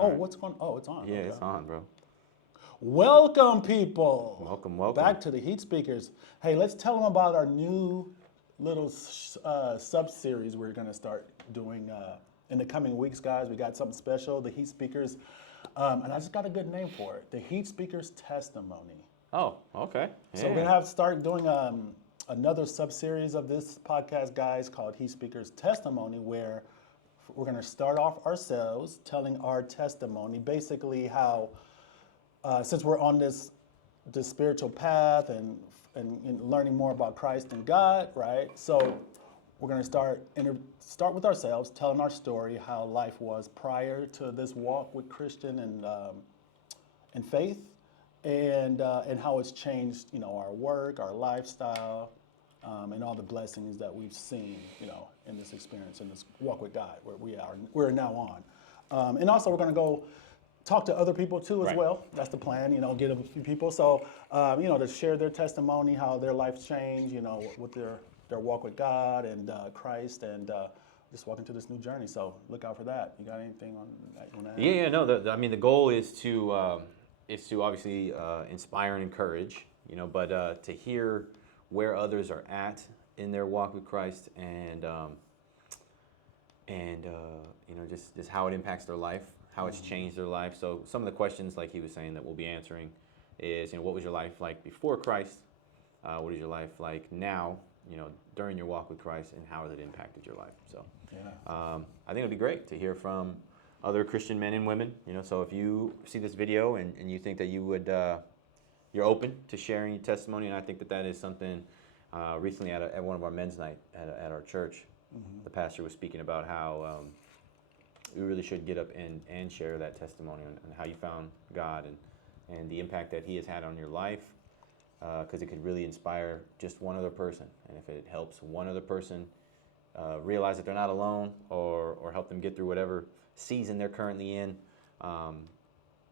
Oh, what's going on? Oh, it's on. Yeah, Okay. it's on, bro. Welcome, people. Welcome. Back to the Heat Speakers. Hey, let's tell them about our new little sub-series we're going to start doing in the coming weeks, guys. We got something special, the Heat Speakers. And I just got a good name for it, the Heat Speakers Testimony. Oh, okay. So we're going to have to start doing another sub-series of this podcast, guys, called Heat Speakers Testimony, where we're going to start off ourselves telling our testimony, basically how, since we're on this spiritual path and learning more about Christ and God, right? So we're going to start with ourselves, telling our story, how life was prior to this walk with Christian and faith, and how it's changed, our work, our lifestyle, and all the blessings that we've seen, in this experience, in this walk with God, where we're now on. And also, we're going to go talk to other people too as well. That's the plan, get a few people. So, to share their testimony, how their life's changed, with their walk with God and Christ, and just walking through this new journey. So look out for that. You got anything on that you want to add? Yeah, no. The goal is to obviously inspire and encourage, but to hear where others are at in their walk with Christ, and just how it impacts their life, how it's changed their life. So some of the questions, like he was saying, that we'll be answering is, what was your life like before Christ? What is your life like now, during your walk with Christ, and how has it impacted your life? So I think it'd be great to hear from other Christian men and women. So if you see this video and you think that you would, you're open to sharing your testimony, and I think that is something. Recently at one of our men's night at our church, the pastor was speaking about how we really should get up and share that testimony on how you found God and the impact that He has had on your life, because it could really inspire just one other person. And if it helps one other person realize that they're not alone, or help them get through whatever season they're currently in,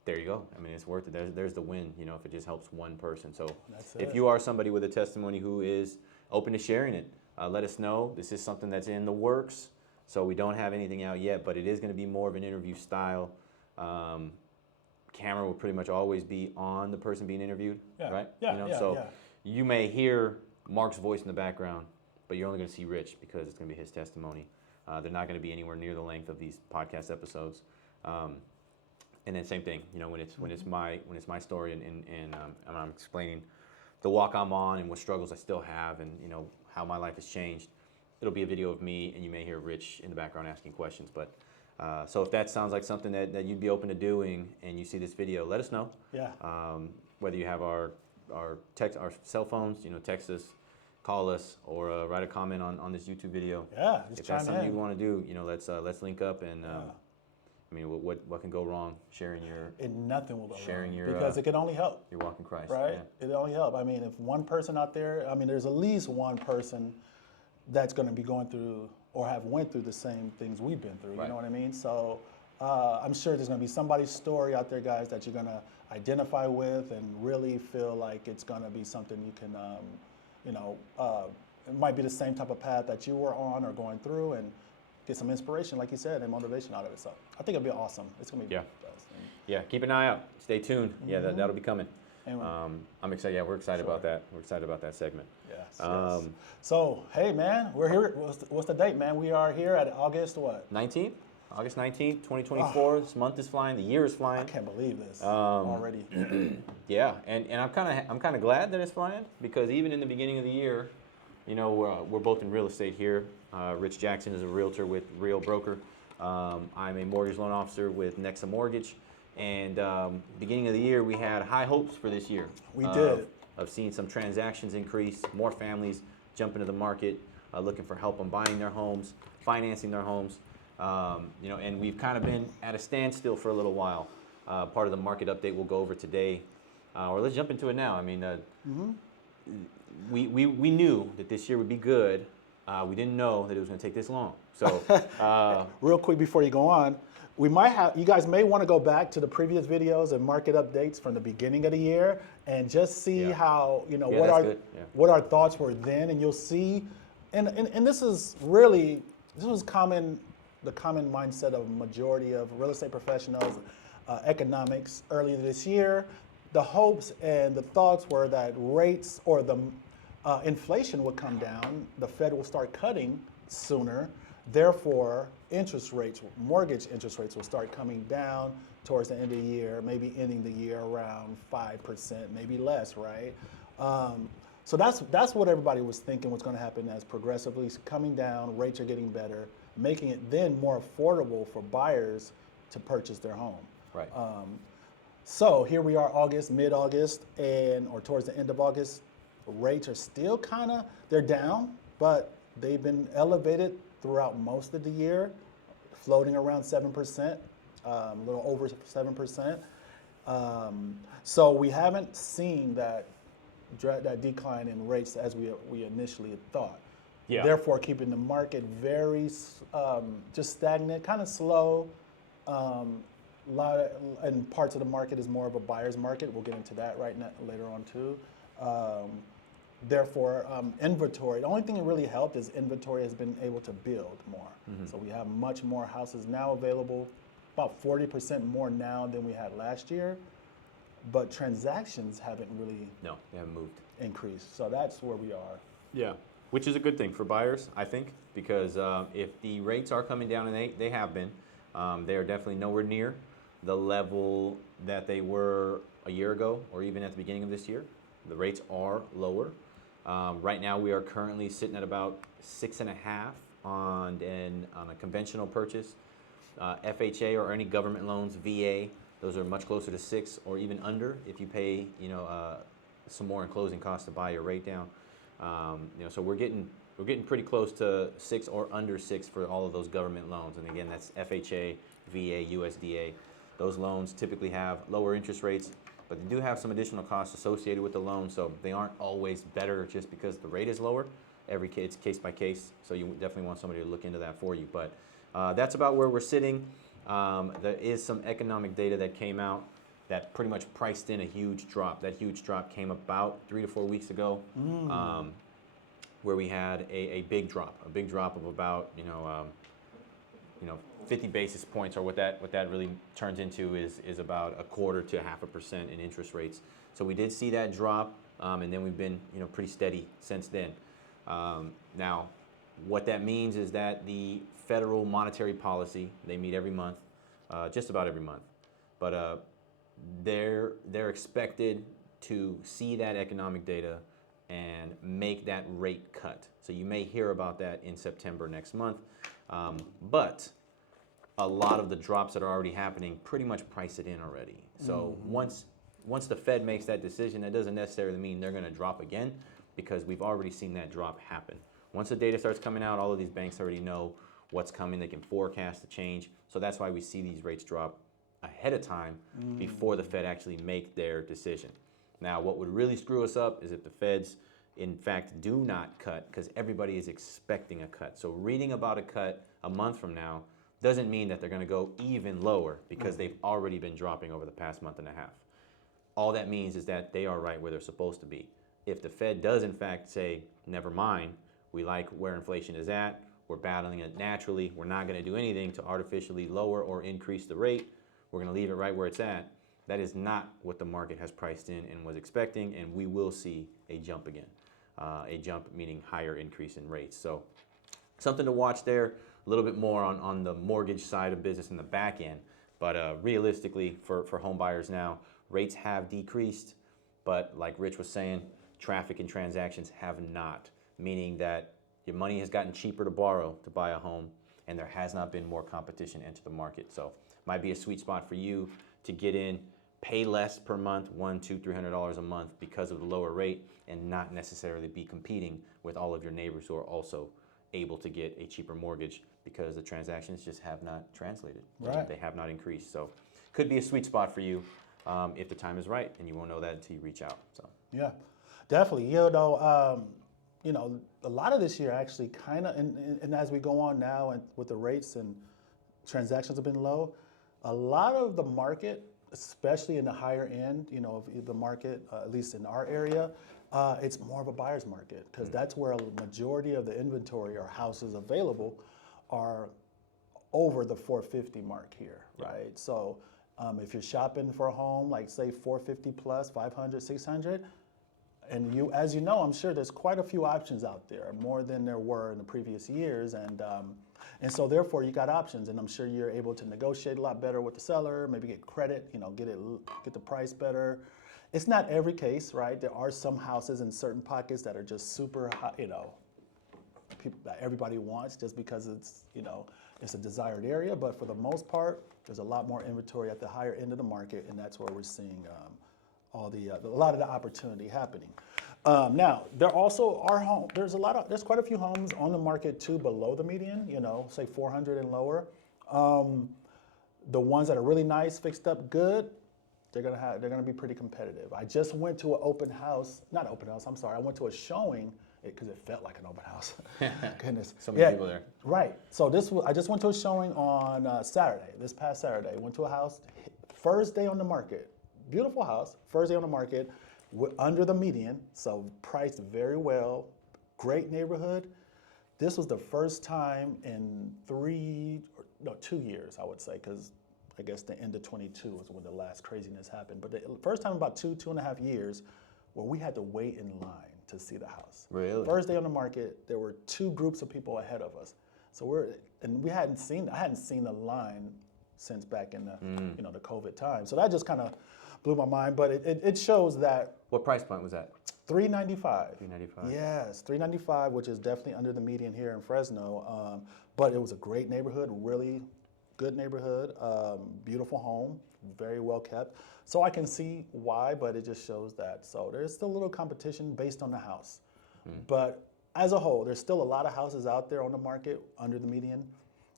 there you go. I mean, it's worth it. There's the win, if it just helps one person. So if you are somebody with a testimony who is open to sharing it, let us know. This is something that's in the works, so we don't have anything out yet, but it is going to be more of an interview style. Camera will pretty much always be on the person being interviewed, right? So you may hear Mark's voice in the background, but you're only going to see Rich because it's going to be his testimony. They're not going to be anywhere near the length of these podcast episodes. And then same thing, when it's my story and I'm explaining the walk I'm on and what struggles I still have, and how my life has changed, it'll be a video of me, and you may hear Rich in the background asking questions. But so if that sounds like something that you'd be open to doing, and you see this video, let us know. Yeah. Whether you have our cell phones, text us, call us, or write a comment on this YouTube video. Yeah. If that's something you want to do, let's link up and. I mean, what can go wrong? Sharing your and nothing will go sharing wrong, your because it can only help. Your walk in Christ, right? Yeah. It only help. I mean, if one person out there, there's at least one person that's going to be going through or have went through the same things we've been through. Right. You know what I mean? So I'm sure there's going to be somebody's story out there, guys, that you're going to identify with and really feel like it's going to be something you can, it might be the same type of path that you were on or going through, and get some inspiration, like you said, and motivation out of it. So I think it'll be awesome. It's gonna be Yeah, keep an eye out. Stay tuned. Yeah, that'll be coming. I'm excited. Yeah, we're excited about that. We're excited about that segment. Yes. So hey, man, we're here. What's the date, man? We are here at August what? 19th. August 19th, 2024. This month is flying. The year is flying. I can't believe this already. Yeah, and I'm kind of glad that it's flying, because even in the beginning of the year, we're both in real estate here. Rich Jackson is a realtor with Real Broker. I'm a mortgage loan officer with Nexa Mortgage. And beginning of the year, we had high hopes for this year. We did. Of seeing some transactions increase, more families jump into the market, looking for help on buying their homes, financing their homes. And we've kind of been at a standstill for a little while. Part of the market update we'll go over today. Or let's jump into it now. I mean, we knew that this year would be good. We didn't know that it was going to take this long. So, real quick before you go on, you guys may want to go back to the previous videos and market updates from the beginning of the year and just see how what our thoughts were then, and you'll see, and this was common the common mindset of majority of real estate professionals, economics earlier this year. The hopes and the thoughts were that rates or the inflation would come down. The Fed will start cutting sooner. Therefore, interest rates, mortgage interest rates will start coming down towards the end of the year, maybe ending the year around 5%, maybe less, right? So that's what everybody was thinking was going to happen as progressively coming down, rates are getting better, making it then more affordable for buyers to purchase their home. Right. So here we are, August, mid-August, or towards the end of August. Rates are still they're down, but they've been elevated throughout most of the year, floating around 7%, a little over 7%. So we haven't seen that decline in rates as we initially had thought. Yeah. Therefore, keeping the market very just stagnant, kind of slow. And parts of the market is more of a buyer's market. We'll get into that later on too. Therefore, inventory. The only thing that really helped is inventory has been able to build more. So we have much more houses now available, about 40% more now than we had last year. But transactions haven't really No, they haven't moved. increased. So that's where we are. Yeah, which is a good thing for buyers, I think, because if the rates are coming down, and they have been, they are definitely nowhere near the level that they were a year ago or even at the beginning of this year. The rates are lower. Right now, we are currently sitting at about 6.5 on a conventional purchase. FHA or any government loans, VA, those are much closer to 6 or even under if you pay some more in closing costs to buy your rate down. So we're getting pretty close to 6 or under 6 for all of those government loans. And again, that's FHA, VA, USDA. Those loans typically have lower interest rates, but they do have some additional costs associated with the loan, so they aren't always better just because the rate is lower. It's case by case, so you definitely want somebody to look into that for you. But that's about where we're sitting. There is some economic data that came out that pretty much priced in a huge drop. That huge drop came about 3 to 4 weeks ago, where we had a big drop of about 50 basis points, or what that really turns into is about 1/4 to 0.5% in interest rates. So we did see that drop, and then we've been pretty steady since then. Now, what that means is that the federal monetary policy, they meet every month, just about every month, but they're expected to see that economic data and make that rate cut. So you may hear about that in September next month, but a lot of the drops that are already happening pretty much price it in already. So once the Fed makes that decision, that doesn't necessarily mean they're going to drop again, because we've already seen that drop happen. Once the data starts coming out, all of these banks already know what's coming. They can forecast the change. So that's why we see these rates drop ahead of time before the Fed actually make their decision. Now, what would really screw us up is if the Feds, in fact, do not cut, because everybody is expecting a cut. So reading about a cut a month from now doesn't mean that they're going to go even lower, because they've already been dropping over the past month and a half. All that means is that they are right where they're supposed to be. If the Fed does, in fact, say, never mind, we like where inflation is at, we're battling it naturally, we're not going to do anything to artificially lower or increase the rate, we're going to leave it right where it's at, that is not what the market has priced in and was expecting, and we will see a jump again. A jump meaning higher increase in rates. So something to watch there. A little bit more on the mortgage side of business in the back end. But realistically, for home buyers now, rates have decreased, but like Rich was saying, traffic and transactions have not, meaning that your money has gotten cheaper to borrow to buy a home, and there has not been more competition enter the market. So might be a sweet spot for you to get in, pay less per month, $100, $200, $300 a month because of the lower rate, and not necessarily be competing with all of your neighbors who are also able to get a cheaper mortgage, because the transactions just have not translated. Right. They have not increased. So could be a sweet spot for you if the time is right, and you won't know that until you reach out. So yeah, definitely. A lot of this year actually kind of, and as we go on now and with the rates and transactions have been low, a lot of the market, especially in the higher end, of the market, at least in our area, it's more of a buyer's market, because that's where a majority of the inventory or houses available are over the 450 mark here, right? So if you're shopping for a home, like say 450 plus, 500, 600, and you, as you know, I'm sure there's quite a few options out there, more than there were in the previous years, and so therefore you got options, and I'm sure you're able to negotiate a lot better with the seller, maybe get credit, get the price better. It's not every case, right? There are some houses in certain pockets that are just super high, people that everybody wants just because it's a desired area. But for the most part, there's a lot more inventory at the higher end of the market, and that's where we're seeing a lot of the opportunity happening. Now, there also are there's quite a few homes on the market too below the median, say 400 and lower. The ones that are really nice, fixed up good, they're gonna be pretty competitive. I just went to I went to a showing because it felt like an open house. Goodness. So many people there. Right. So I just went to a showing on Saturday, this past Saturday. Went to a house, first day on the market. Beautiful house, first day on the market, under the median, so priced very well, great neighborhood. This was the first time in 2 years, I would say, because I guess the end of 22 was when the last craziness happened. But the first time in about 2.5 years where we had to wait in line to see the house. Really? First day on the market, there were 2 groups of people ahead of us. So I hadn't seen the line since back in the the COVID time. So that just kind of blew my mind. But it shows that. What price point was that? $395. $395. Yes, $395, which is definitely under the median here in Fresno. But it was a great neighborhood, really good neighborhood, beautiful home, very well kept. So I can see why, but it just shows that. So there's still a little competition based on the house. But as a whole, there's still a lot of houses out there on the market under the median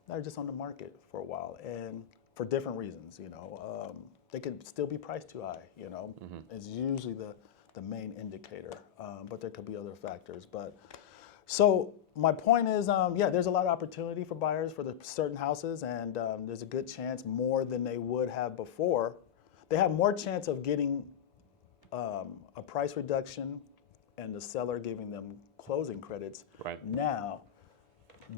that are just on the market for a while, and for different reasons. They could still be priced too high. It's usually the main indicator, but there could be other factors. So my point is, there's a lot of opportunity for buyers for the certain houses, and there's a good chance more than they would have before. They have more chance of getting a price reduction and the seller giving them closing credits now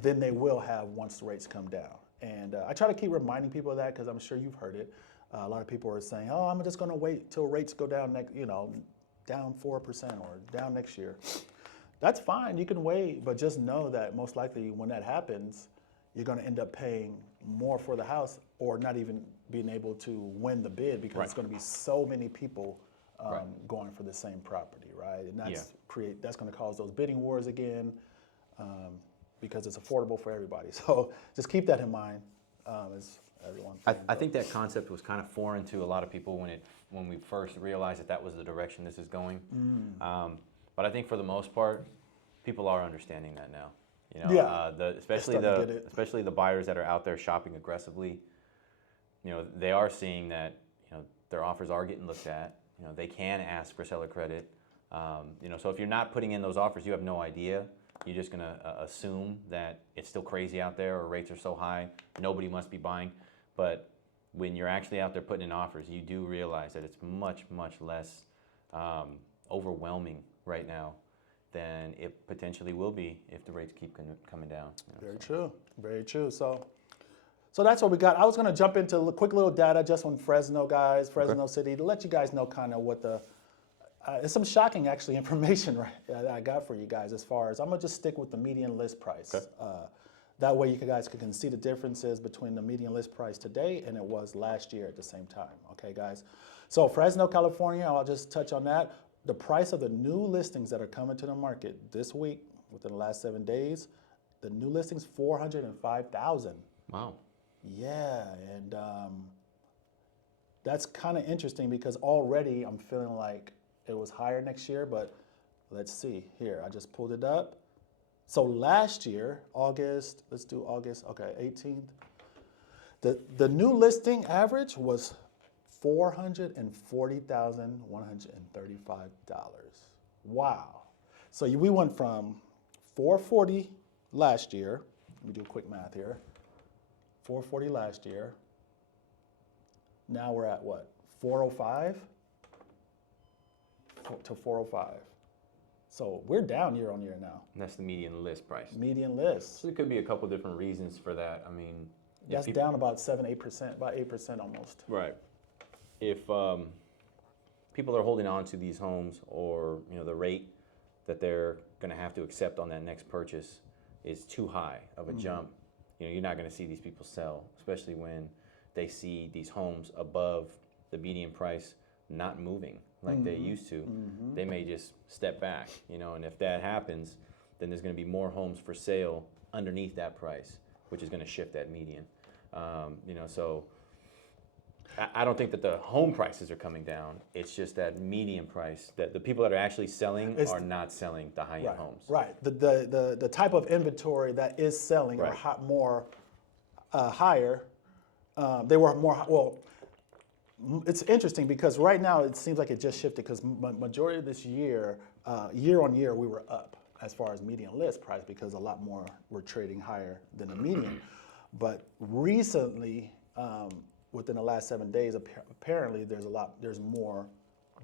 than they will have once the rates come down. And I try to keep reminding people of that because I'm sure you've heard it. A lot of people are saying, "Oh, I'm just going to wait till rates go down down 4% or down next year." That's fine. You can wait, but just know that most likely when that happens, you're going to end up paying more for the house or not even being able to win the bid because it's going to be so many people going for the same property, right? And that's going to cause those bidding wars again because it's affordable for everybody. So just keep that in mind as everyone. I think that concept was kind of foreign to a lot of people when we first realized that was the direction this is going. But I think for the most part, people are understanding that now. Especially the buyers that are out there shopping aggressively. They are seeing that their offers are getting looked at. They can ask for seller credit. So if you're not putting in those offers, you have no idea. You're just gonna assume that it's still crazy out there or rates are so high, nobody must be buying. But when you're actually out there putting in offers, you do realize that it's much, much less overwhelming right now than it potentially will be if the rates keep coming down. Very true. Very true. So that's what we got. I was going to jump into a quick little data just on Fresno, guys, Fresno City, to let you guys know kind of what it's some shocking actually information that I got for you guys as far as, I'm going to just stick with the median list price. Okay. That way you guys can see the differences between the median list price today and it was last year at the same time. Okay, guys. So Fresno, California, I'll just touch on that. The price of the new listings that are coming to the market this week, within the last 7 days, the new listings, $405,000. Wow. Yeah, and that's kind of interesting because already I'm feeling like it was higher next year, but let's see here. I just pulled it up. So last year, August, let's do August, okay, 18th. The new listing average was $440,135. Wow. So we went from $440 last year. Let me do a quick math here. $440 last year. Now we're at what? $405 to $405. So we're down year on year now. And that's the median list price. Median list. So there could be a couple different reasons for that. I mean, That's down about 7-8%, about 8% almost. Right. If people are holding on to these homes, or the rate that they're going to have to accept on that next purchase is too high of a jump, you're not going to see these people sell, especially when they see these homes above the median price not moving like they used to. They may just step back, and if that happens, then there's going to be more homes for sale underneath that price, which is going to shift that median. So I don't think that the home prices are coming down. It's just that median price, that the people that are actually selling are not selling the high-end homes. Right. The type of inventory that is selling are more higher. They were more, well, it's interesting because right now it seems like it just shifted because majority of this year, year on year, we were up as far as median list price because a lot more were trading higher than the median. But recently, within the last 7 days, apparently there's more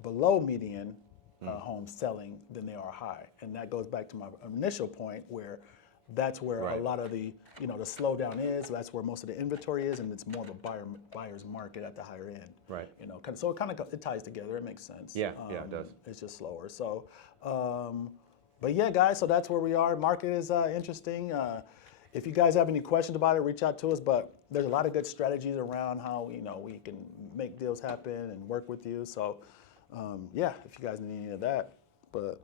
below median homes selling than they are high. And that goes back to my initial point where that's where a lot of the, the slowdown is. That's where most of the inventory is, and it's more of a buyer's market at the higher end. Right. So it ties together. It makes sense. Yeah, it does. It's just slower. So, but yeah, guys. So that's where we are. Market is interesting. If you guys have any questions about it, reach out to us. But there's a lot of good strategies around how we can make deals happen and work with you. So, yeah, if you guys need any of that, but.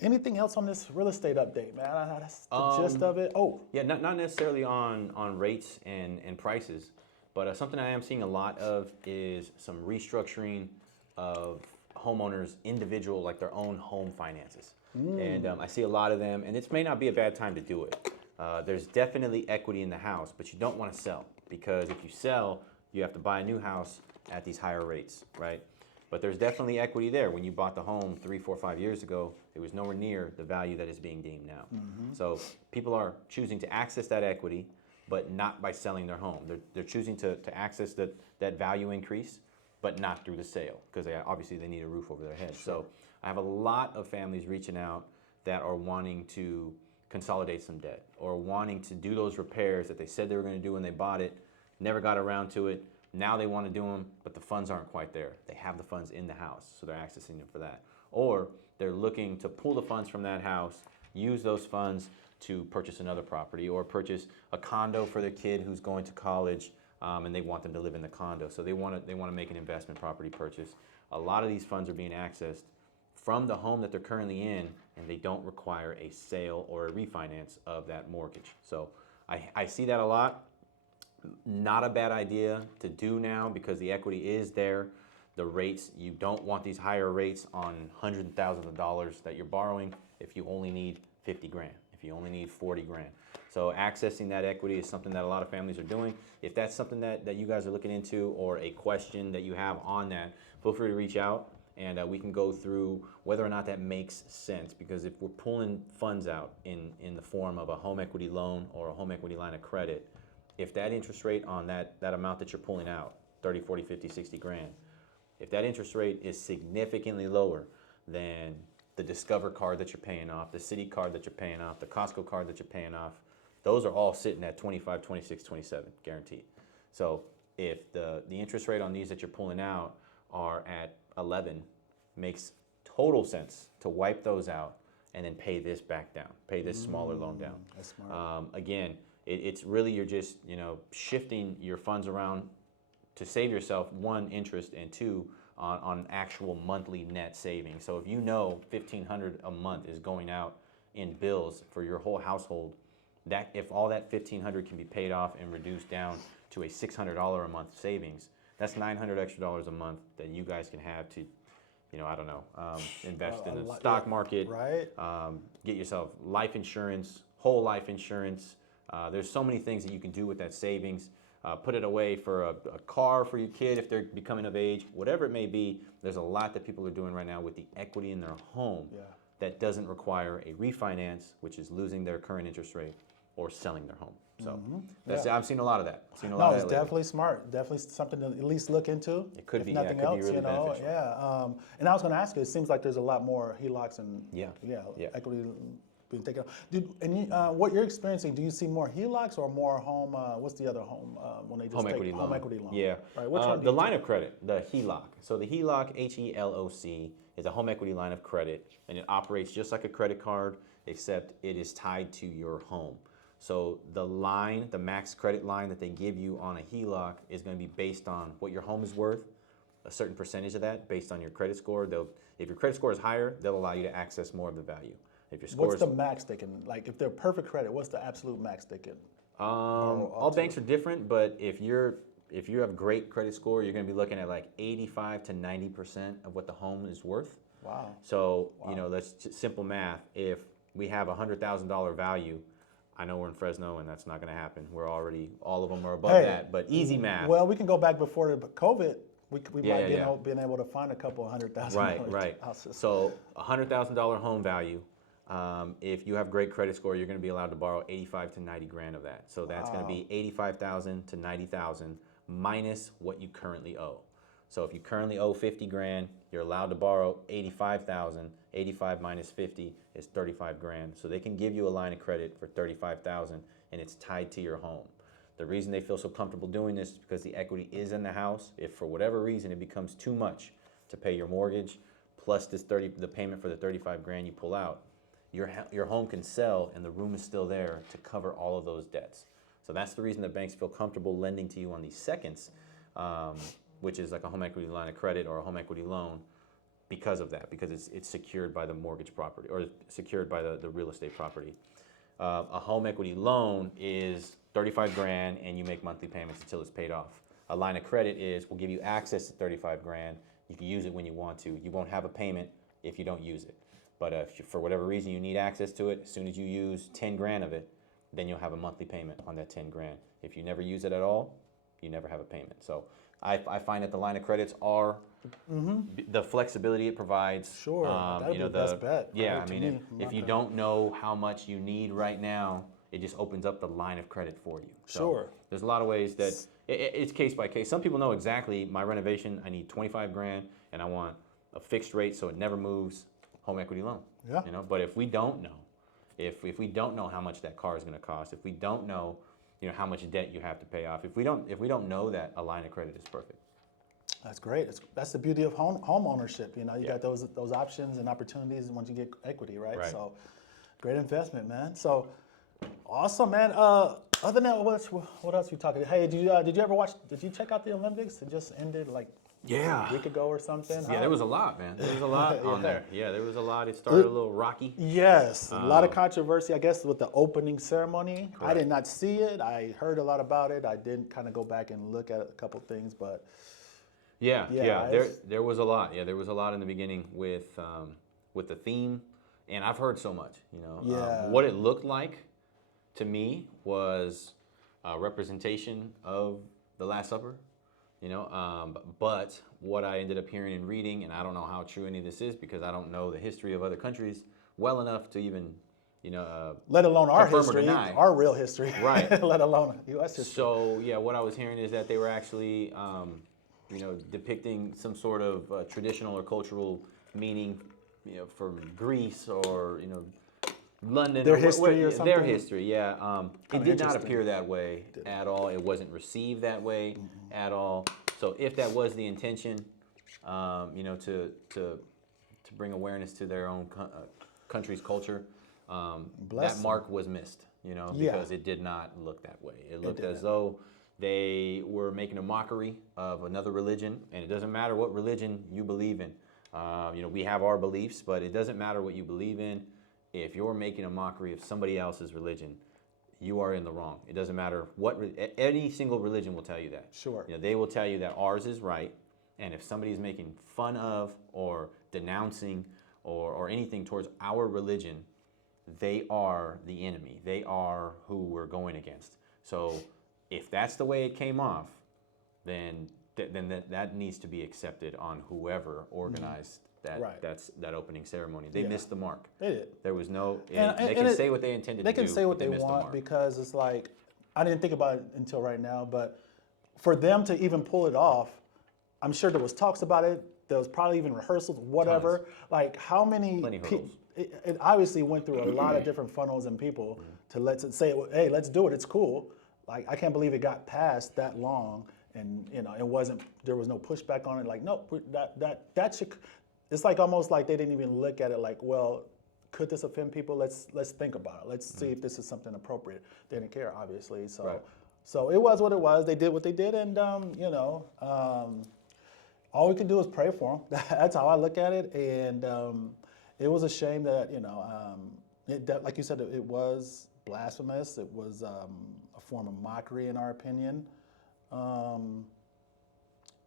Anything else on this real estate update, man? That's the gist of it. Oh, yeah, not necessarily on rates and prices, but something I am seeing a lot of is some restructuring of homeowners' individual, like their own home finances. And I see a lot of them, and it may not be a bad time to do it. There's definitely equity in the house, but you don't want to sell, because if you sell, you have to buy a new house at these higher rates, right? But there's definitely equity there. When you bought the home 3, 4, 5 years ago, it was nowhere near the value that is being deemed now. So people are choosing to access that equity, but not by selling their home. They're choosing to access that value increase, but not through the sale, because obviously they need a roof over their head. So I have a lot of families reaching out that are wanting to consolidate some debt, or wanting to do those repairs that they said they were going to do when they bought it, never got around to it. Now they want to do them, but the funds aren't quite there. They have the funds in the house, so they're accessing them for that. Or they're looking to pull the funds from that house, use those funds to purchase another property, or purchase a condo for their kid who's going to college, and they want them to live in the condo. So they want to make an investment property purchase. A lot of these funds are being accessed from the home that they're currently in, and they don't require a sale or a refinance of that mortgage. So I see that a lot. Not a bad idea to do now, because the equity is there. The rates, you don't want these higher rates on hundreds of thousands of dollars that you're borrowing if you only need 50 grand, if you only need 40 grand. So accessing that equity is something that a lot of families are doing. If that's something that you guys are looking into, or a question that you have on that, feel free to reach out, and we can go through whether or not that makes sense. Because if we're pulling funds out in the form of a home equity loan or a home equity line of credit, if that interest rate on that amount that you're pulling out, 30, 40, 50, 60 grand, if that interest rate is significantly lower than the Discover card that you're paying off, the Citi card that you're paying off, the Costco card that you're paying off, those are all sitting at 25, 26, 27, guaranteed. So if the interest rate on these that you're pulling out are at 11, makes total sense to wipe those out and then pay this back down, pay this smaller loan down. That's smart. Again, it's really, you're just shifting your funds around to save yourself, one, interest, and two, on actual monthly net savings. So if $1,500 a month is going out in bills for your whole household, that if all that $1,500 can be paid off and reduced down to a $600 a month savings, that's $900 extra a month that you guys can have to, invest in the stock market, right? Get yourself life insurance, whole life insurance. There's so many things that you can do with that savings. Put it away for a car for your kid if they're becoming of age, whatever it may be. There's a lot that people are doing right now with the equity in their home that doesn't require a refinance, which is losing their current interest rate, or selling their home. So I've seen a lot of that. It's definitely smart. Definitely something to at least look into. It could if be nothing could else, be really beneficial. And I was going to ask you. It seems like there's a lot more HELOCs and equity being taken. What you're experiencing? Do you see more HELOCs or more home? What's the other home when they just Home take equity loan. home equity loan? Yeah. Right. Which one? The line of credit, the HELOC. So the HELOC, HELOC, is a home equity line of credit, and it operates just like a credit card, except it is tied to your home. So the line, the max credit line that they give you on a HELOC is going to be based on what your home is worth, a certain percentage of that based on your credit score. If your credit score is higher, they'll allow you to access more of the value. If your score What's the max they can, like, if they're perfect credit, what's the absolute max they can borrow all up banks to? are different, but if you have great credit score, you're going to be looking at like 85 to 90% of what the home is worth. Wow. So, that's just simple math. If we have a $100,000 value, I know we're in Fresno and that's not going to happen. All of them are above that, but easy math. Well, we can go back before the COVID. We might yeah. been able to find a couple $100,000 Right. houses. So $100,000 home value. If you have great credit score, you're going to be allowed to borrow 85 to 90 grand of that. So that's going to be 85,000 to 90,000 minus what you currently owe. So if you currently owe 50 grand, you're allowed to borrow 85,000. 85 minus 50 is 35 grand. So they can give you a line of credit for 35,000 and it's tied to your home. The reason they feel so comfortable doing this is because the equity is in the house. If for whatever reason it becomes too much to pay your mortgage, plus the payment for the 35 grand you pull out, your home can sell and the room is still there to cover all of those debts. So that's the reason that banks feel comfortable lending to you on these seconds, which is like a home equity line of credit or a home equity loan, because of that, because it's secured by the mortgage property or secured by the real estate property. A home equity loan is 35 grand and you make monthly payments until it's paid off. A line of credit we'll give you access to 35 grand. You can use it when you want to. You won't have a payment if you don't use it. But if for whatever reason you need access to it, as soon as you use 10 grand of it, then you'll have a monthly payment on that 10 grand. If you never use it at all, you never have a payment. So I find that the line of credits are the flexibility it provides. Sure, that'd be the best bet. Yeah, Right, I mean, if you don't know how much you need right now, it just opens up the line of credit for you. So Sure. there's a lot of ways that it's case by case. Some people know exactly my renovation. I need 25 grand, and I want a fixed rate so it never moves. Home equity loan. Yeah. But if we don't know, if we don't know how much that car is going to cost, if we don't know, how much debt you have to pay off, if we don't know that, a line of credit is perfect. That's great. That's the beauty of home ownership. You got those options and opportunities once you get equity, right? Right. So, great investment, man. So, awesome, man. Other than that, what else we talking? Hey, did you ever watch? Did you check out the Olympics? It just ended like a week ago or something. Yeah, there was a lot, man. There was a lot on Yeah. there. Yeah, there was a lot. It started a little rocky. Yes, a lot of controversy, I guess, with the opening ceremony. Correct. I did not see it. I heard a lot about it. I did kind of go back and look at a couple things, but Yeah. Yeah, There was a lot. Yeah, there was a lot in the beginning with the theme, and I've heard so much. Yeah. What it looked like to me was a representation of the Last Supper. But what I ended up hearing and reading, and I don't know how true any of this is because I don't know the history of other countries well enough to even, let alone our confirm or history, deny. our real history, Right. let alone U.S. history. So yeah, what I was hearing is that they were actually, depicting some sort of traditional or cultural meaning, from Greece or London. Their or history or Their something? history, yeah. It Kinda did not interesting. appear that way at all. It wasn't received that way at all. So if that was the intention, to bring awareness to their own country's culture, Bless that them. mark was missed, because it did not look that way. It looked as though they were making a mockery of another religion, and it doesn't matter what religion you believe in. We have our beliefs, but it doesn't matter what you believe in. If you're making a mockery of somebody else's religion, you are in the wrong. It doesn't matter what, any single religion will tell you that. Sure. They will tell you that ours is right, and if somebody is making fun of or denouncing or anything towards our religion, they are the enemy. They are who we're going against. So if that's the way it came off, then that needs to be accepted on whoever organized that opening ceremony. They missed the mark. They did. There was no. And they can say what they intended to do. They can say what but they missed the want mark. because it's like, I didn't think about it until right now, but for them to even pull it off, I'm sure there was talks about it. There was probably even rehearsals, whatever. Tons. Like how many Plenty hurdles. it obviously went through a lot of different funnels and people to let's say, hey, let's do it. It's cool. Like, I can't believe it got passed that long, and there was no pushback on it. Like, no, that should. It's like almost like they didn't even look at it like, well, could this offend people? Let's think about it. Let's see if this is something appropriate. They didn't care, obviously. So, Right. so it was what it was. They did what they did, and all we can do is pray for them. That's how I look at it, and it was a shame that like you said, it was blasphemous. It was a form of mockery, in our opinion, and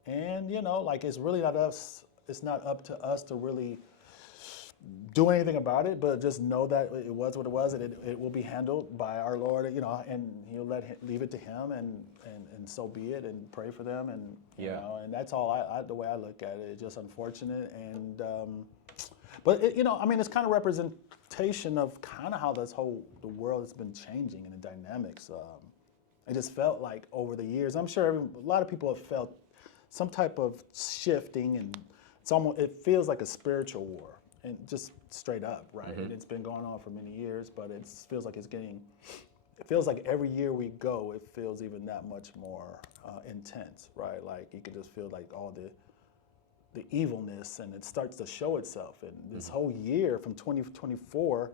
like it's really not us. It's not up to us to really do anything about it, but just know that it was what it was, and it will be handled by our Lord, and He'll leave it to Him, and so be it, and pray for them, and and that's all the way I look at it. It's just unfortunate, and but it's kind of representation of kind of how the world has been changing and the dynamics. It just felt like over the years, I'm sure a lot of people have felt some type of shifting, and it feels like a spiritual war. And just straight up, right? Mm-hmm. And it's been going on for many years, but it feels like it feels like every year we go, it feels even that much more intense, right? Like you could just feel like all the evilness, and it starts to show itself. And this whole year from 2024,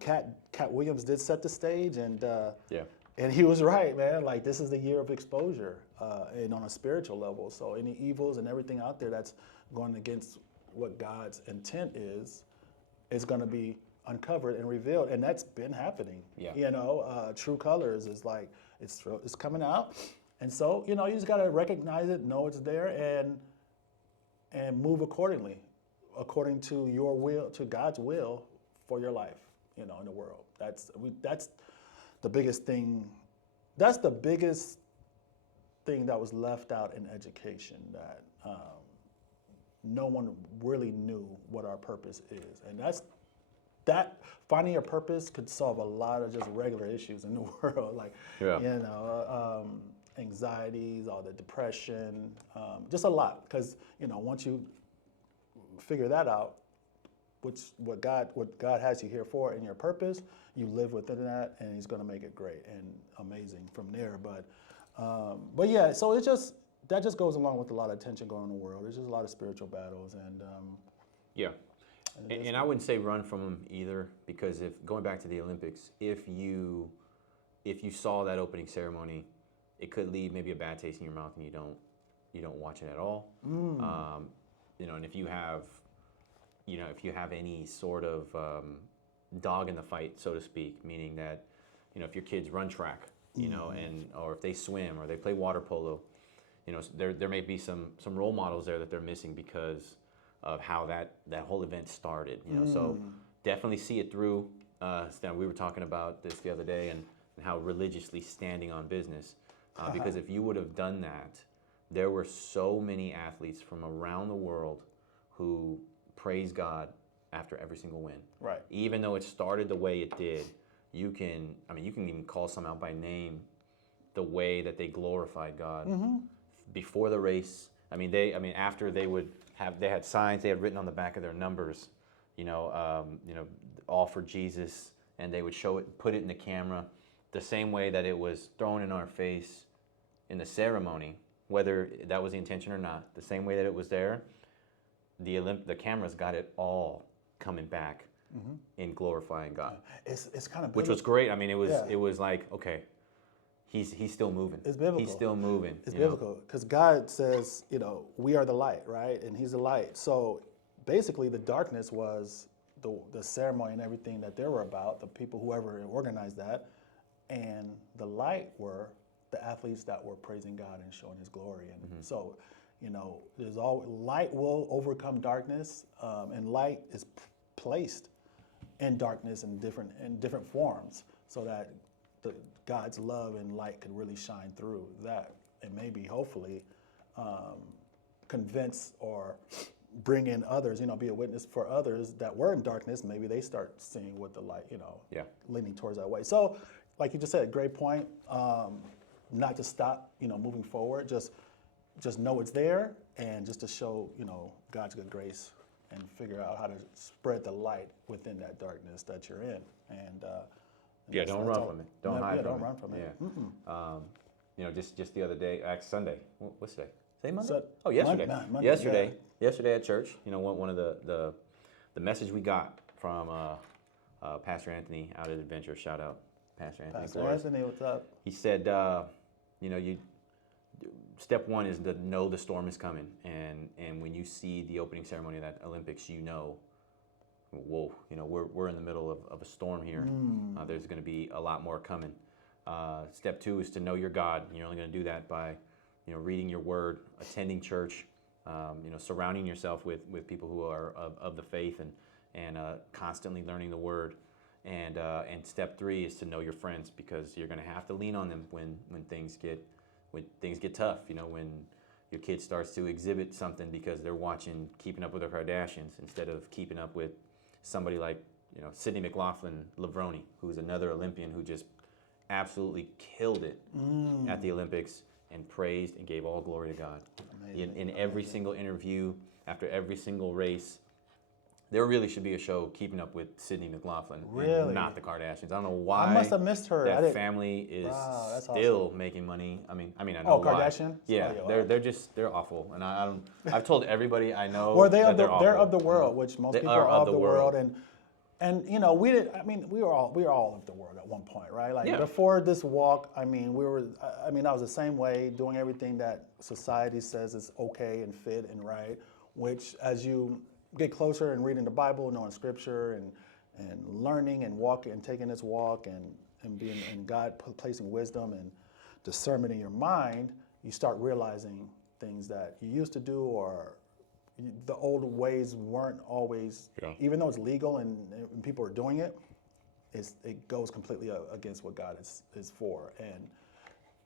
Cat Williams did set the stage, and and he was right, man. Like, this is the year of exposure, and on a spiritual level. So any evils and everything out there that's going against what God's intent is going to be uncovered and revealed, and that's been happening. Yeah. True colors is like it's coming out, and so you just got to recognize it, know it's there, and move accordingly, according to your will, to God's will for your life, in the world. That's the biggest thing. That's the biggest thing that was left out in education, that no one really knew what our purpose is. And that finding your purpose could solve a lot of just regular issues in the world, like, anxieties, all the depression, just a lot. Because, once you figure that out, what God has you here for in your purpose, you live within that, and He's going to make it great and amazing from there. But yeah, so that just goes along with a lot of tension going on in the world. There's just a lot of spiritual battles, and and I wouldn't say run from them either, because going back to the Olympics, if you saw that opening ceremony, it could leave maybe a bad taste in your mouth, and you don't watch it at all. And if you have any sort of dog in the fight, so to speak, meaning that if your kids run track, or if they swim or they play water polo, there may be some role models there that they're missing because of how that whole event started. So definitely see it through. Stan, we were talking about this the other day, and how religiously standing on business, because if you would have done that, there were so many athletes from around the world who praise God after every single win. Right. Even though it started the way it did, you can even call some out by name, the way that they glorified God before the race. After they had signs they had written on the back of their numbers, all for Jesus, and they would show it, put it in the camera, the same way that it was thrown in our face in the ceremony, whether that was the intention or not, the same way that it was there. The cameras got it all coming back in glorifying God. It's kind of which was great. It was like, okay, he's still moving. It's biblical. He's still moving. It's biblical, because God says, we are the light, right? And He's the light. So basically, the darkness was the ceremony and everything that they were about, the people, whoever organized that, and the light were the athletes that were praising God and showing His glory. And so, there's light will overcome darkness, and light is placed in darkness in different forms, so that God's love and light could really shine through that, and maybe hopefully convince or bring in others, be a witness for others that were in darkness. Maybe they start seeing with the light, leaning towards that way. So, like you just said, great point. Not to stop, moving forward. Just know it's there, and just to show, God's good grace and figure out how to spread the light within that darkness that you're in. And Yeah, don't run from it. Don't hide yeah, from don't it. run from it. Yeah. You know, just the other day, Sunday. What's today? Today Monday? So- Oh, yesterday. Monday, yesterday. Yesterday at church. You know, one of the message we got from Pastor Anthony out at Adventure. Shout out, Pastor Anthony. Pastor Flores. Anthony, what's up? He said, you know, step one is to know the storm is coming, and when you see the opening ceremony of that Olympics, you know, whoa, you know, we're in the middle of a storm here. There's going to be a lot more coming. Step two is to know your God. You're only going to do that by, you know, reading your word, attending church, you know, surrounding yourself with people who are of the faith, and constantly learning the word. And step three is to know your friends, because you're going to have to lean on them when things get tough. You know, when your kid starts to exhibit something because they're watching Keeping Up with the Kardashians instead of keeping up with somebody like, you know, Sydney McLaughlin-Levrone, who's another Olympian who just absolutely killed it at the Olympics and praised and gave all glory to God. In every single interview, after every single race, there really should be a show keeping up with Sydney McLaughlin, Really? and not the Kardashians. I don't know why. I must have missed her. That family is Wow, that's still awesome. making money. I mean, I know Oh, why. Kardashian? Yeah, Oh, yeah, they're awful, and I don't. I've told everybody I know. Well, that they're awful. of the world, which most They people are of the world, world. and you know, we didn't. I mean, we were all of the world at one point, right? Like Yeah. before this walk, I mean, we were. I mean, I was the same way, doing everything that society says is okay and fit and right. Which, as you get closer and reading the Bible, knowing Scripture, and learning and walking and taking this walk and being in God, placing wisdom and discernment in your mind, you start realizing things that you used to do, or the old ways weren't always, even though it's legal and people are doing it, it goes completely against what God is for. And,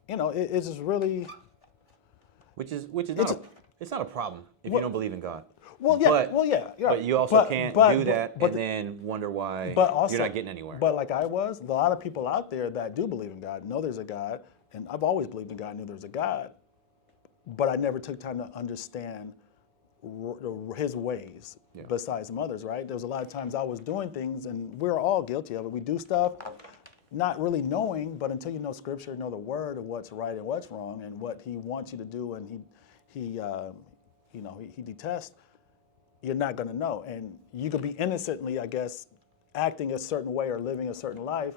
you know, it's just really... Which is not it's not a problem if you don't believe in God. Well, yeah, But you also can't do that and then wonder why also, you're not getting anywhere. But like I was, a lot of people out there that do believe in God, know there's a God, and I've always believed in God, knew there was a God, but I never took time to understand his ways besides some others, right? There was a lot of times I was doing things, and we're all guilty of it. We do stuff not really knowing, but until you know Scripture, know the Word of what's right and what's wrong, and what He wants you to do, and He detests, you're not going to know. And you could be innocently, I guess, acting a certain way or living a certain life,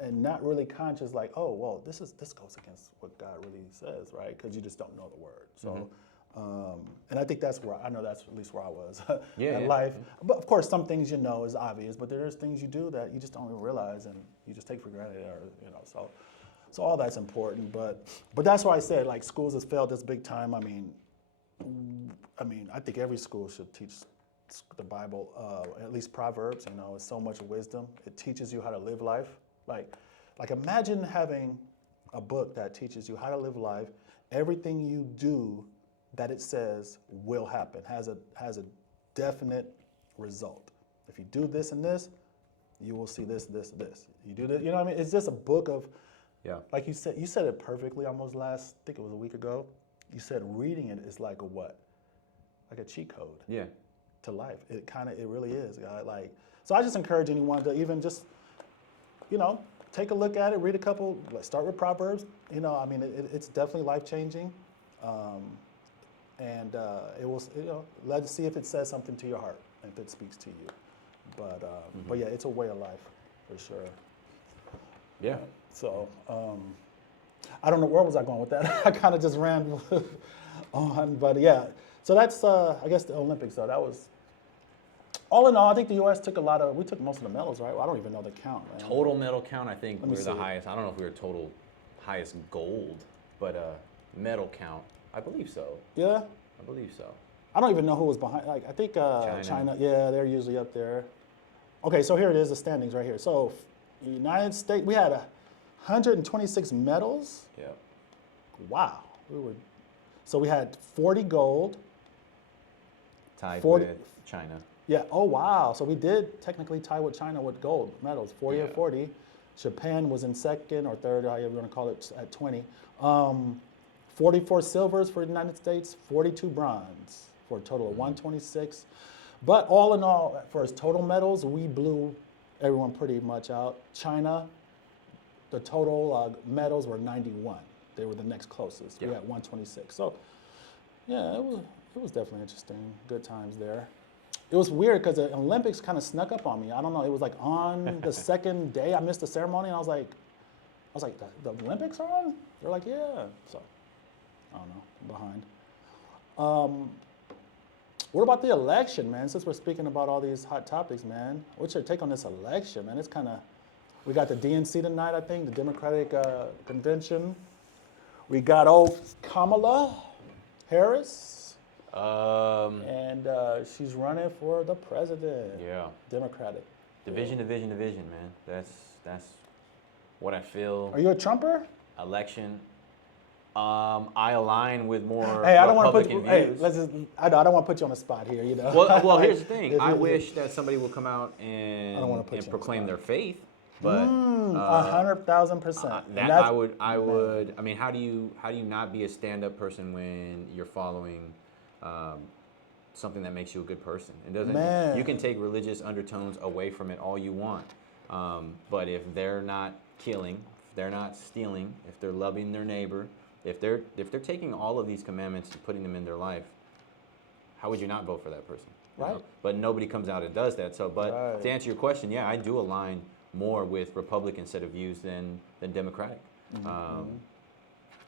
and not really conscious, like, oh, well, this goes against what God really says, right? Because you just don't know the Word. So, and I think that's at least where I was in life. But of course, some things you know is obvious, but there's things you do that you just don't even realize, and you just take for granted, or you know. So all that's important. But that's why I said, like, schools has failed this big time. I mean, I think every school should teach the Bible, at least Proverbs. You know, it's so much wisdom. It teaches you how to live life. Like imagine having a book that teaches you how to live life. Everything you do that it says will happen, has a definite result. If you do this and this, you will see this. You do this, you know what I mean? It's just a book of, like you said it perfectly almost I think it was a week ago. You said reading it is like a what? Like a cheat code. Yeah. To life. It really is. Like, so I just encourage anyone to even just, you know, take a look at it, read a couple, start with Proverbs. You know, I mean, it's definitely life-changing. And it will, you know, let's see if it says something to your heart, if it speaks to you. But yeah, it's a way of life, for sure. Yeah. So, I don't know, where was I going with that? I kind of just ran on, but yeah. So that's, I guess, the Olympics, though. That was, all in all, I think the U.S. took we took most of the medals, right? Well, I don't even know the count, man. Total medal count, I think we were the see. highest. I don't know if we were total highest gold, but medal count, I believe so. Yeah? I believe so. I don't even know who was behind. Like, I think China. Yeah, they're usually up there. Okay, so here it is, the standings right here. So, United States, we had 126 medals. Yeah. Wow. So we had 40 gold. Tied 40 with China. Yeah. Oh, wow. So we did technically tie with China with gold medals, 40 or 40. Japan was in second or third, however you want to call it, at 20. 44 silvers for the United States, 42 bronze for a total of 126. But all in all, for his total medals, we blew everyone pretty much out. China, the total medals were 91. They were the next closest. Yeah. We had 126. So, yeah, it was definitely interesting. Good times there. It was weird because the Olympics kind of snuck up on me. I don't know. It was like on the second day. I missed the ceremony, and I was like, the Olympics are on? They're like, yeah. So, I don't know. I'm behind. What about the election, man? Since we're speaking about all these hot topics, man, what's your take on this election, man? It's kind of, we got the DNC tonight, I think, the Democratic Convention. We got old Kamala Harris, and she's running for the president. Yeah. Democratic. Division, man. That's what I feel. Are you a Trumper? Election. I align with more Hey, I don't want to put Republican you. Hey, views. let's just. I don't want to put you on the spot here. You know. Well, here's the thing. I wish that somebody would come out I don't wanna put you on and the proclaim spot. their faith, but 100,000%. that I would. I mean, how do you not be a stand-up person when you're following something that makes you a good person? It doesn't. Man. You can take religious undertones away from it all you want, but if they're not killing, if they're not stealing, if they're loving their neighbor, if they're taking all of these commandments and putting them in their life, how would you not vote for that person? You Right. know? But nobody comes out and does that. So, but Right. to answer your question, yeah, I do align more with Republican set of views than Democratic. I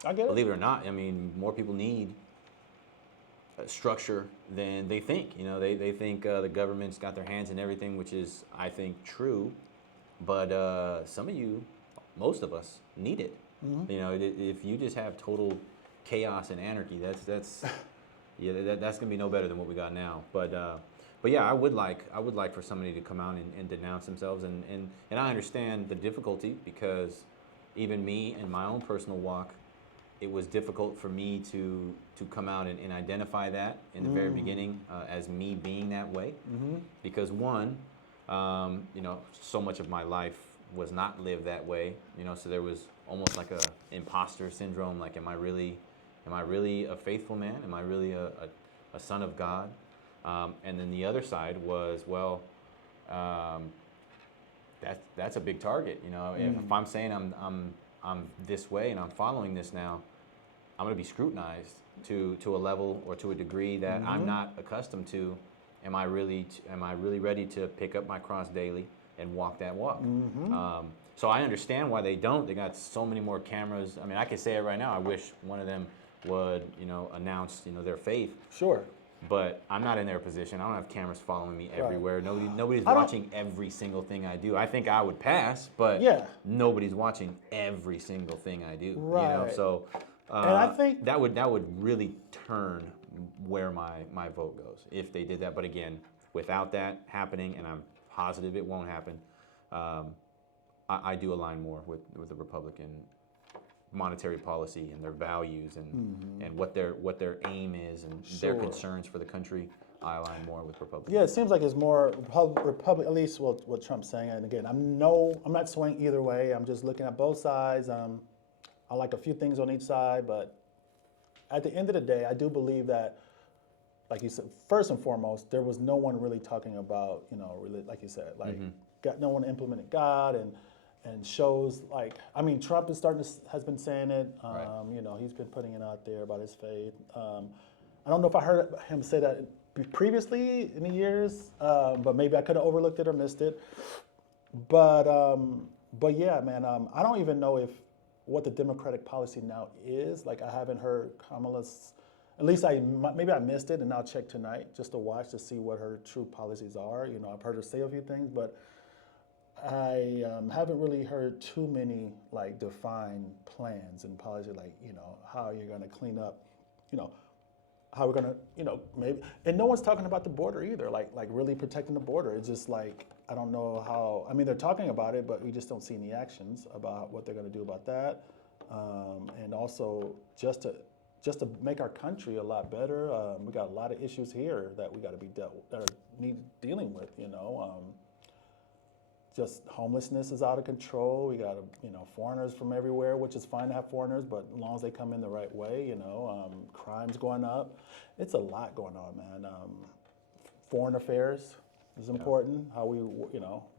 get it. Believe it or not, I mean, more people need structure than they think. You know, they think the government's got their hands in everything, which is, I think, true. But some of you, most of us, need it. You know, if you just have total chaos and anarchy, that's yeah, that's gonna be no better than what we got now. But yeah, I would like for somebody to come out and denounce themselves, and I understand the difficulty, because even me in my own personal walk, it was difficult for me to come out and identify that in the very beginning as me being that way, because one, you know, so much of my life was not lived that way, you know, so there was almost like a imposter syndrome, like am I really a faithful man? Am I really a son of God? And then the other side was, well, that's a big target, you know. If I'm saying I'm this way and I'm following this now, I'm going to be scrutinized to a level or to a degree that I'm not accustomed to. Am I really ready to pick up my cross daily and walk that walk? So I understand why they don't. They got so many more cameras. I mean, I can say it right now. I wish one of them would, you know, announce, you know, their faith. Sure. But I'm not in their position. I don't have cameras following me everywhere. Nobody's I don't- watching every single thing I do. I think I would pass, but Yeah. nobody's watching every single thing I do. You know, Right. so And I think that would really turn where my vote goes if they did that. But again, without that happening, and I'm positive it won't happen, I do align more with the Republican monetary policy and their values and what their aim is and their Sure. concerns for the country. I align more with Republicans. Yeah, it seems like it's more Republic, at least what Trump's saying. And again, I'm not swaying either way. I'm just looking at both sides. I like a few things on each side, but at the end of the day, I do believe that, like you said, first and foremost, there was no one really talking about, you know, really, like you said, like no one implemented God and shows like, I mean, Trump has been saying it. Right. You know, he's been putting it out there about his faith. I don't know if I heard him say that previously in the years, but maybe I could have overlooked it or missed it. But yeah, man, I don't even know what the Democratic policy now is. Like, I haven't heard Kamala's. At least maybe I missed it, and I'll check tonight just to watch to see what her true policies are. You know, I've heard her say a few things, but I haven't really heard too many like defined plans and policy, like, you know, how you're going to clean up, you know, how we're going to, you know, maybe. And no one's talking about the border either, like really protecting the border. It's just like, I don't know how. I mean, they're talking about it, but we just don't see any actions about what they're going to do about that. And also just to make our country a lot better. We got a lot of issues here that we got to be dealing with, you know. just homelessness is out of control. We got, foreigners from everywhere, which is fine to have foreigners, but as long as they come in the right way, crime's going up. It's a lot going on, man. Foreign affairs is important. How we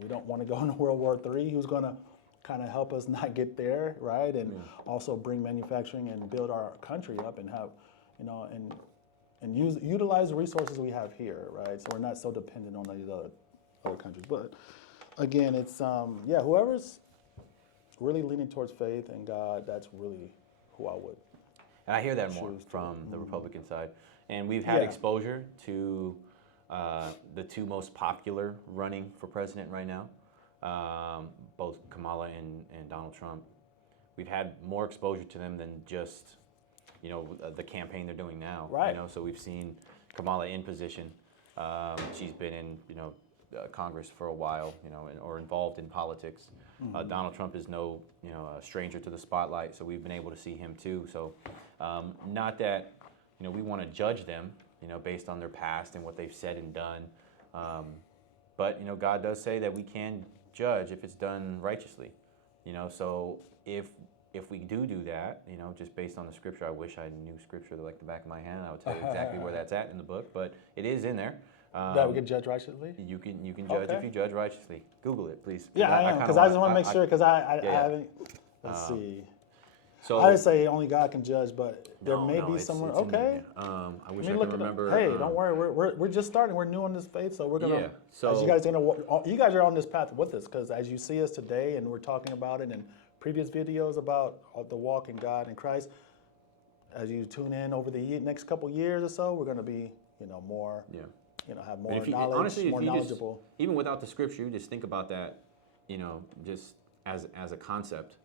don't want to go into World War III. Who's going to kind of help us not get there, right? And also bring manufacturing and build our country up and have, and utilize the resources we have here, right? So we're not so dependent on these other countries. But again, it's whoever's really leaning towards faith and God, that's really who I would. And I hear that more from the Republican side. And we've had exposure to the two most popular running for president right now, both Kamala and Donald Trump. We've had more exposure to them than just, the campaign they're doing now. Right. So we've seen Kamala in position. She's been in, Congress for a while, or involved in politics. Donald Trump is no, a stranger to the spotlight, so we've been able to see him too. So not that, we want to judge them, based on their past and what they've said and done. But, God does say that we can judge if it's done righteously. So if we do that, just based on the scripture, I wish I knew scripture like the back of my hand. I would tell you exactly where that's at in the book, but it is in there. That we can judge righteously? You can judge if you judge righteously. Google it, please. Yeah, I am, because I just want to make sure, because I haven't, let's see. So I would say only God can judge, but there may be it's somewhere. in Okay. there. I wish I could remember. Hey, don't worry. We're just starting. We're new on this faith, so we're gonna. Yeah, so- as you guys are on this path with us, because as you see us today, and we're talking about it in previous videos about the walk in God and Christ. As you tune in over the next couple years or so, we're gonna be, more. Yeah. Have more If you, knowledge, honestly, more if you knowledgeable. just, even without the scripture, you just think about that, just as a concept.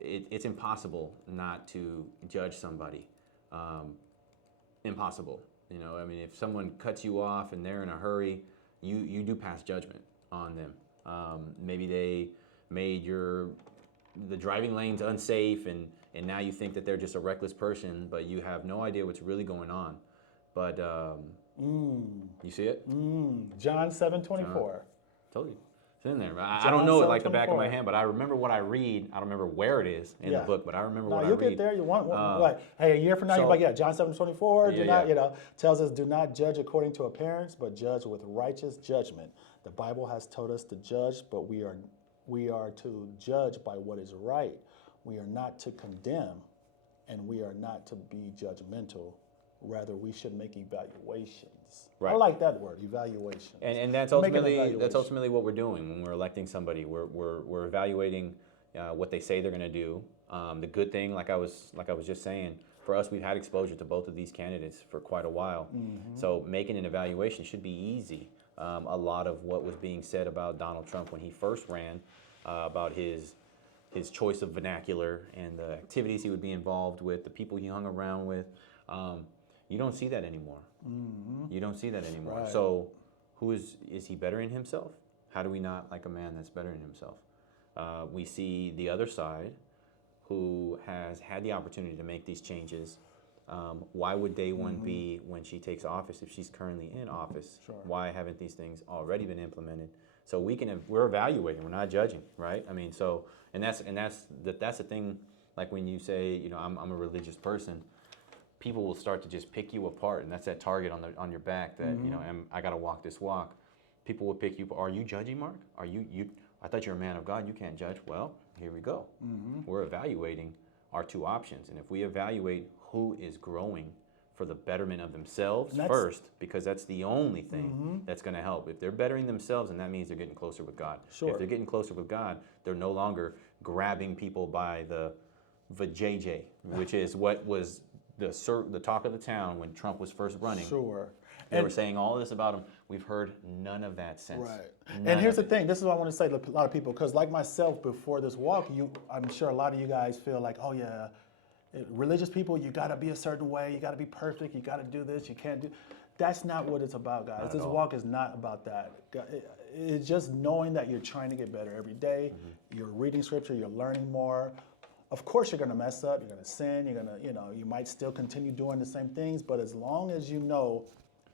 It's impossible not to judge somebody. Impossible. If someone cuts you off and they're in a hurry, you do pass judgment on them. Maybe they made the driving lanes unsafe, and now you think that they're just a reckless person, but you have no idea what's really going on. But you see it? John 7:24. Told you. It's in there. I don't know it like the back of my 7:24. hand, but I remember what I read. I don't remember where it is in the book, but I remember what I you'll read. get there. You want what? Hey, a year from now, you're like, John 7:24. Do not, tells us, do not judge according to appearance, but judge with righteous judgment. The Bible has told us to judge, but we are to judge by what is right. We are not to condemn, and we are not to be judgmental. Rather, we should make evaluations. Right. I like that word, evaluation. And that's Make an ultimately evaluation. what we're doing when we're electing somebody. We're evaluating what they say they're going to do. The good thing, like I was just saying, for us, we've had exposure to both of these candidates for quite a while. So making an evaluation should be easy. A lot of what was being said about Donald Trump when he first ran, about his choice of vernacular and the activities he would be involved with, the people he hung around with. You don't see that anymore. You don't see that anymore. Right. So is he better in himself? How do we not like a man that's better in himself? We see the other side who has had the opportunity to make these changes. Why would day one be when she takes office if she's currently in office? Sure. Why haven't these things already been implemented? So we're evaluating, we're not judging, right? That's the thing. Like when you say, I'm a religious person, people will start to just pick you apart, and that's that target on your back that I got to walk this walk. People will pick you. Are you judging, Mark? Are you? I thought you're a man of God. You can't judge. Well, here we go. We're evaluating our two options, and if we evaluate who is growing for the betterment of themselves first, because that's the only thing that's going to help. If they're bettering themselves, and that means they're getting closer with God. Sure. If they're getting closer with God, they're no longer grabbing people by the JJ, which is what was the talk of the town when Trump was first running. Sure. They were saying all this about him. We've heard none of that since. Right. None And here's of the thing. This is what I want to say to a lot of people, because like myself, before this walk, I'm sure a lot of you guys feel like, oh yeah, religious people, you got to be a certain way, you got to be perfect, you got to do this, you can't do. That's not what it's about, guys. This walk is not about that. It's just knowing that you're trying to get better every day. You're reading scripture, you're learning more. Of course, you're going to mess up. You're going to sin. You're going to, you might still continue doing the same things. But as long as you know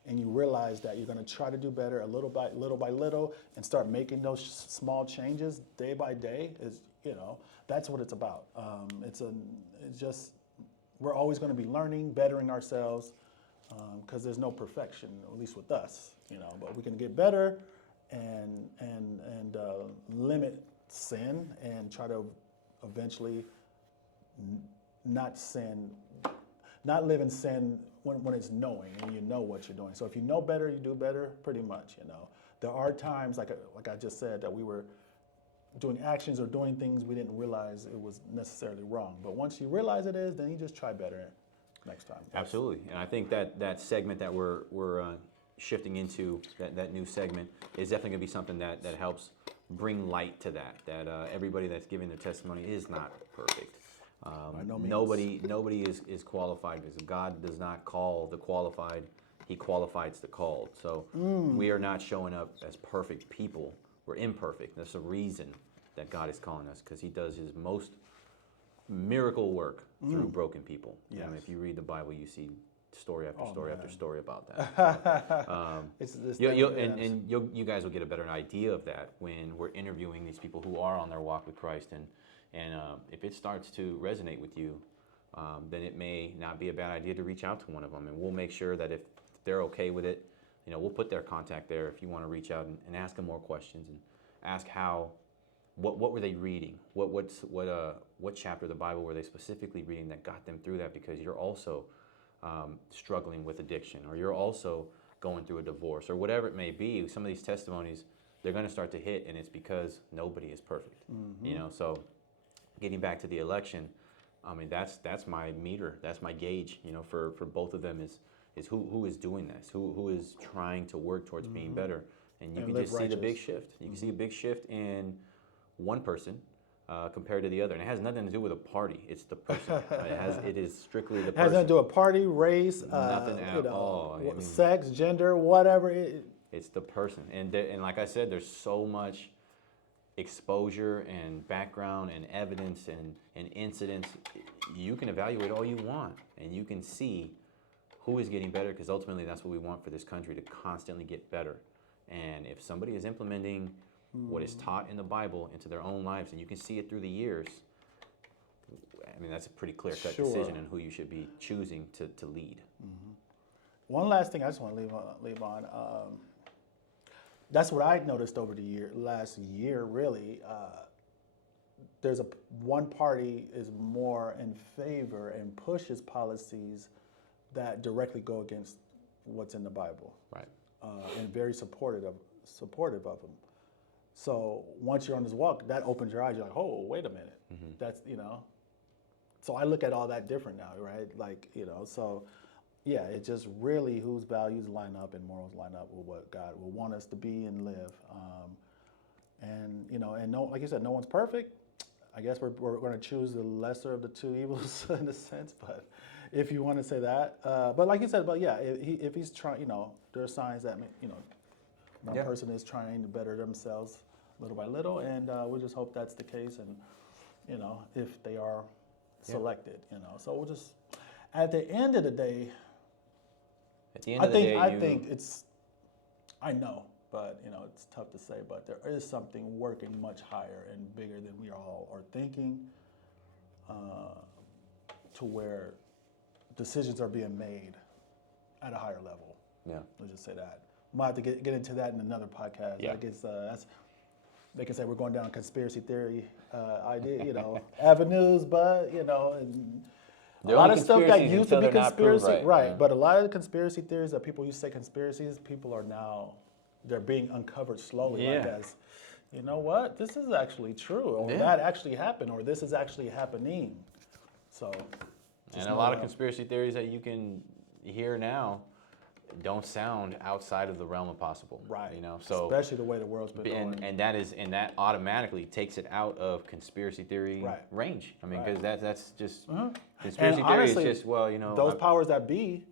and you realize that you're going to try to do better a little by little and start making those small changes day by day, is, that's what it's about. It's just, we're always going to be learning, bettering ourselves, because there's no perfection, at least with us, but we can get better and limit sin and try to eventually not live in sin when it's knowing and you know what you're doing. So if you know better, you do better, pretty much. There are times, like I just said, that we were doing actions or doing things we didn't realize it was necessarily wrong. But once you realize it is, then you just try better next time. Absolutely, and I think that segment that we're shifting into, that new segment, is definitely going to be something that helps bring light to that everybody that's giving their testimony is not perfect. By no means. Nobody is qualified, because God does not call the qualified, He qualifies the called. So we are not showing up as perfect people. We're imperfect. That's the reason that God is calling us, because He does His most miracle work through broken people. Yes. And if you read the Bible, you see story after story after story about that. You guys will get a better idea of that when we're interviewing these people who are on their walk with Christ, and if it starts to resonate with you, then it may not be a bad idea to reach out to one of them, and we'll make sure that if they're okay with it, we'll put their contact there if you want to reach out and ask them more questions and ask what were they reading, what chapter of the Bible were they specifically reading that got them through that, because you're also struggling with addiction, or you're also going through a divorce, or whatever it may be. Some of these testimonies, they're going to start to hit, and it's because nobody is perfect. So getting back to the election, I mean, that's my meter, that's my gauge, for both of them is who is doing this, who is trying to work towards being better. And you can just see the big shift. You can see a big shift in one person compared to the other. And it has nothing to do with a party. It's the person. It is strictly the person. It has nothing to do with a party, race, nothing at all. I mean, sex, gender, whatever. It's the person. And like I said, there's so much exposure and background and evidence and incidents. You can evaluate all you want, and you can see who is getting better, because ultimately that's what we want for this country, to constantly get better. And if somebody is implementing what is taught in the Bible into their own lives, and you can see it through the years, I mean, that's a pretty clear-cut decision on who you should be choosing to lead. One last thing I just want to leave on. That's what I noticed over the last year, really. There's one party is more in favor and pushes policies that directly go against what's in the Bible. Right. And very supportive of them. So once you're on this walk, that opens your eyes. You're like, oh, wait a minute. That's, So I look at all that different now, right? Like, so yeah, it's just really whose values line up and morals line up with what God will want us to be and live. And no, like you said, no one's perfect. I guess we're going to choose the lesser of the two evils in a sense, but if you want to say that. But like you said, if he's trying, there are signs that, one person is trying to better themselves little by little, and we'll just hope that's the case, and, if they are selected, So we'll just, at the end of the day, I think it's, I know, but, it's tough to say, but there is something working much higher and bigger than we all are thinking, to where decisions are being made at a higher level. Yeah. Let's just say that. Might have to get into that in another podcast. Yeah. I guess they can say we're going down conspiracy theory idea, avenues, but, and a lot of stuff that used to be conspiracy, right? But a lot of the conspiracy theories that people used to say conspiracies, people are now, they're being uncovered slowly, like as, you know what, this is actually true, or that actually happened, or this is actually happening. So, and a lot of conspiracy theories that you can hear now don't sound outside of the realm of possible, right? So especially the way the world's been going, and that automatically takes it out of conspiracy theory range. I mean, because that's just conspiracy theory honestly, is just those powers that be,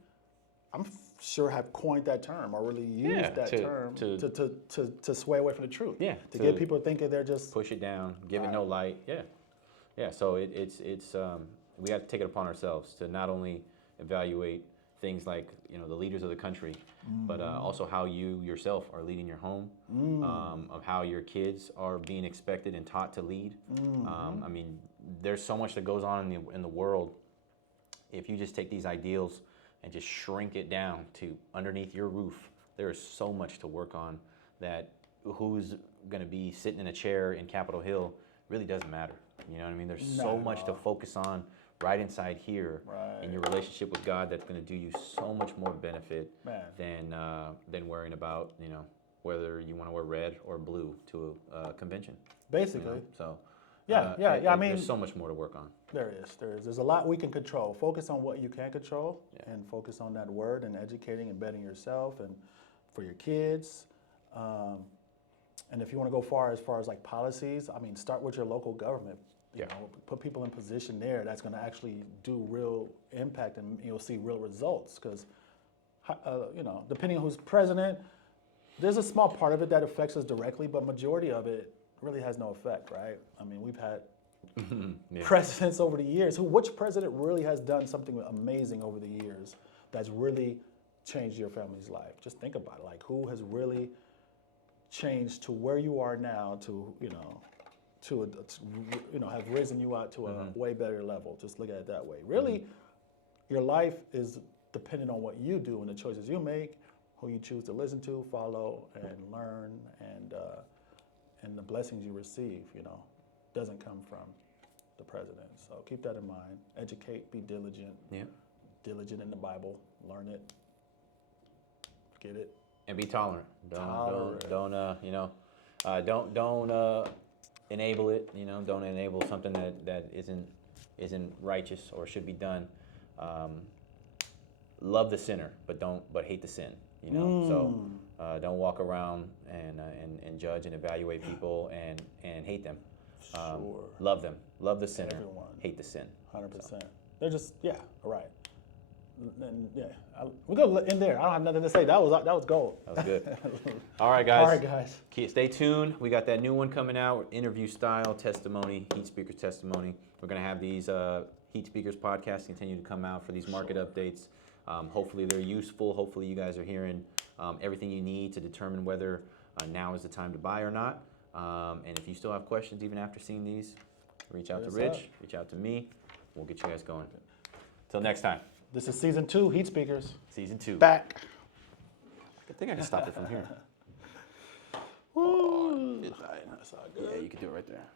I'm sure have coined that term or really used that term to sway away from the truth. Yeah, to get people thinking they're just push it down, give it no light. Yeah. So it's we have to take it upon ourselves to not only evaluate things like the leaders of the country, but also how you yourself are leading your home, of how your kids are being expected and taught to lead. I mean, there's so much that goes on in the world. If you just take these ideals and just shrink it down to underneath your roof, there is so much to work on that who's going to be sitting in a chair in Capitol Hill really doesn't matter. You know what I mean? There's so much to focus on right inside here in your relationship with God that's going to do you so much more benefit than worrying about, whether you want to wear red or blue to a convention. Basically. So I mean, there's so much more to work on. There is. There's a lot we can control. Focus on what you can control, and focus on that word and educating and betting yourself and for your kids. And if you want to go as far as like policies, I mean, start with your local government. You know, put people in position there that's going to actually do real impact, and you'll see real results. Because, depending on who's president, there's a small part of it that affects us directly, but majority of it really has no effect, right? I mean, we've had presidents over the years. Which president really has done something amazing over the years that's really changed your family's life? Just think about it. Like, who has really changed to where you are now to have risen you out to a way better level? Just look at it that way. Really, your life is dependent on what you do and the choices you make, who you choose to listen to, follow, and learn, and the blessings you receive, doesn't come from the president. So keep that in mind. Educate, be diligent. Yeah. Diligent in the Bible. Learn it. Get it. And be tolerant. Don't enable it. Don't enable something that isn't righteous or should be done. Love the sinner, but hate the sin. So don't walk around and judge and evaluate people and hate them. Love them. Love the sinner. Everyone. Hate the sin. 100%. So. They're just right. And we're gonna end there. I don't have nothing to say. That was gold. That was good. All right, guys. Stay tuned. We got that new one coming out. Interview style testimony, Heat Speakers testimony. We're gonna have these Heat Speakers podcasts continue to come out for these market updates. Hopefully they're useful. Hopefully you guys are hearing everything you need to determine whether now is the time to buy or not. And if you still have questions even after seeing these, reach out to Rich, reach out to me. We'll get you guys going. Till next time. This is season 2, Heat Speakers. Season 2. Back. I think I can stop it from here. Woo. That's all good. Yeah, you can do it right there.